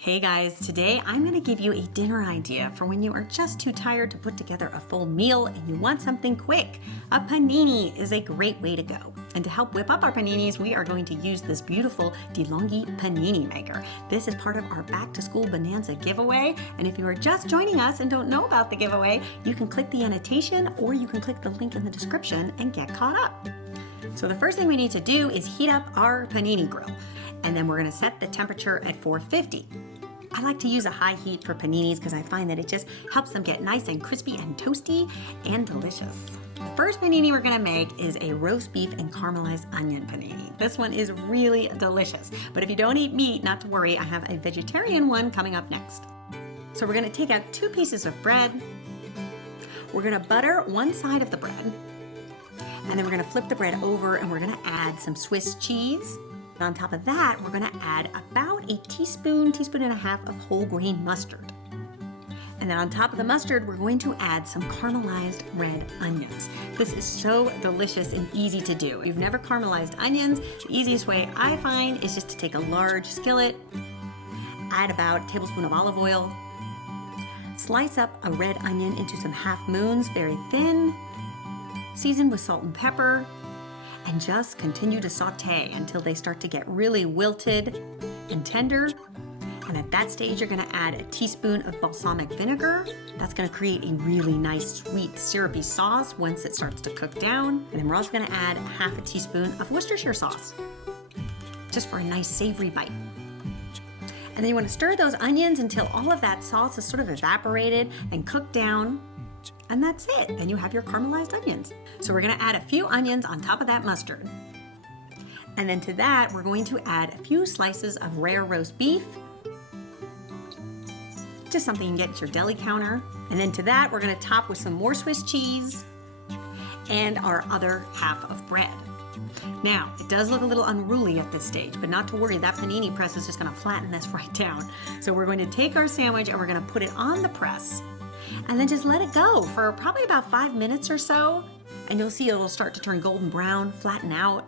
Hey guys, today I'm going to give you a dinner idea for when you are just too tired to put together a full meal and you want something quick. A panini is a great way to go. And to help whip up our paninis, we are going to use this beautiful DeLonghi panini maker. This is part of our Back to School Bonanza giveaway. And if you are just joining us and don't know about the giveaway, you can click the annotation or you can click the link in the description and get caught up. So the first thing we need to do is heat up our panini grill. And then we're going to set the temperature at 450. I like to use a high heat for paninis because I find that it just helps them get nice and crispy and toasty and delicious. The first panini we're going to make is a roast beef and caramelized onion panini. This one is really delicious. But if you don't eat meat, not to worry, I have a vegetarian one coming up next. So we're going to take out 2 pieces of bread. We're going to butter one side of the bread. And then we're going to flip the bread over and we're going to add some Swiss cheese. On top of that, we're going to add about a teaspoon and a half of whole grain mustard. And then on top of the mustard, we're going to add some caramelized red onions. This is so delicious and easy to do. If you've never caramelized onions, the easiest way I find is just to take a large skillet, add about a tablespoon of olive oil, slice up a red onion into some half moons, very thin, season with salt and pepper, and just continue to saute until they start to get really wilted and tender. And at that stage, you're going to add a teaspoon of balsamic vinegar. That's going to create a really nice, sweet, syrupy sauce once it starts to cook down. And then we're also going to add half a teaspoon of Worcestershire sauce, just for a nice savory bite. And then you want to stir those onions until all of that sauce is sort of evaporated and cooked down. And that's it. And you have your caramelized onions. So we're going to add a few onions on top of that mustard. And then to that, we're going to add a few slices of rare roast beef. Just something you can get at your deli counter. And then to that, we're going to top with some more Swiss cheese and our other half of bread. Now, it does look a little unruly at this stage, but not to worry, that panini press is just going to flatten this right down. So we're going to take our sandwich and we're going to put it on the press. And then just let it go for probably about 5 minutes or so. And you'll see it'll start to turn golden brown, flatten out,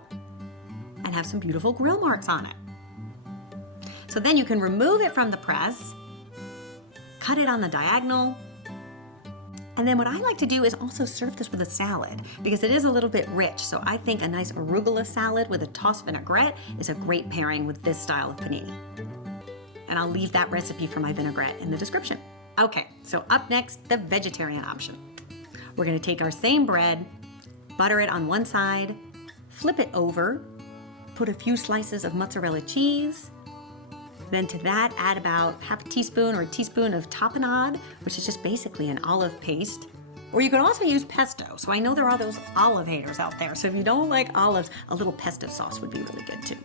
and have some beautiful grill marks on it. So then you can remove it from the press, cut it on the diagonal. And then what I like to do is also serve this with a salad because it is a little bit rich. So I think a nice arugula salad with a tossed vinaigrette is a great pairing with this style of panini. And I'll leave that recipe for my vinaigrette in the description. Okay, so up next, the vegetarian option. We're going to take our same bread, butter it on one side, flip it over, put a few slices of mozzarella cheese. Then to that, add about half a teaspoon or a teaspoon of tapenade, which is just basically an olive paste. Or you could also use pesto. So I know there are those olive haters out there. So if you don't like olives, a little pesto sauce would be really good too.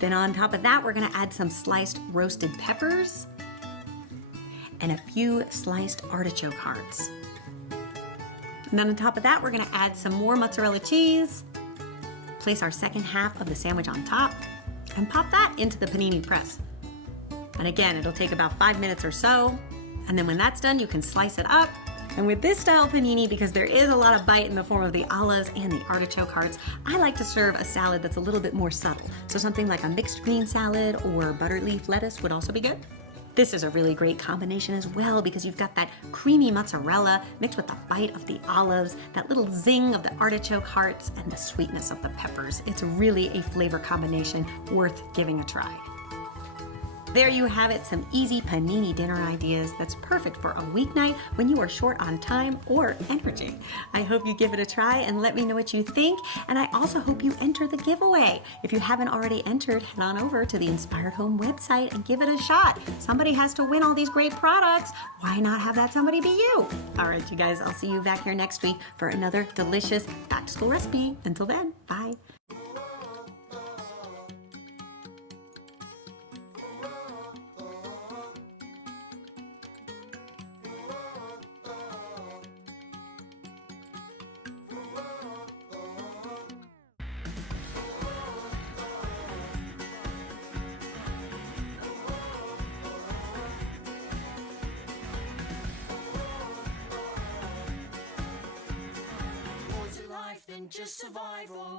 Then on top of that, we're going to add some sliced roasted peppers and a few sliced artichoke hearts. And then on top of that, we're going to add some more mozzarella cheese, place our second half of the sandwich on top, and pop that into the panini press. And again, it'll take about 5 minutes or so. And then when that's done, you can slice it up. And with this style panini, because there is a lot of bite in the form of the olives and the artichoke hearts, I like to serve a salad that's a little bit more subtle. So something like a mixed green salad or butter leaf lettuce would also be good. This is a really great combination as well because you've got that creamy mozzarella mixed with the bite of the olives, that little zing of the artichoke hearts, and the sweetness of the peppers. It's really a flavor combination worth giving a try. There you have it, some easy panini dinner ideas that's perfect for a weeknight when you are short on time or energy. I hope you give it a try and let me know what you think. And I also hope you enter the giveaway. If you haven't already entered, head on over to the Inspired Home website and give it a shot. Somebody has to win all these great products. Why not have that somebody be you? All right, you guys, I'll see you back here next week for another delicious back to school recipe. Until then, bye. Than just survival.